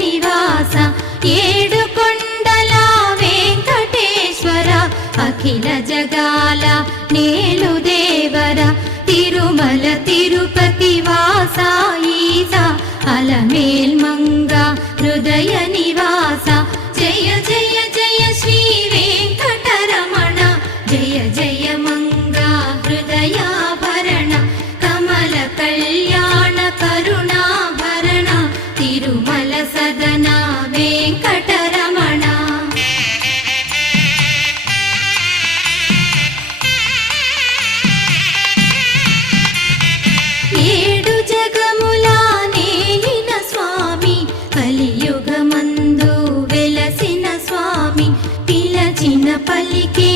నివాస ఏడు కొండల వెంకటేశ్వర అఖిల జగాల నేలు దేవర తిరుమల తిరుపతి వాస ఈస అలమేల్ మంగ హృదయ నివాస జయ జయ జయ శ్రీ వెంకటరమణ జయ జయ మంగ హృదయాభరణ కమల కళ్యాణ కరుణాభరణ తిరుమల సదన వెంకటరమణ ఏడు జగముల నేలిన స్వామి కలియుగమందు వెలసిన స్వామి పిలచిన పలికే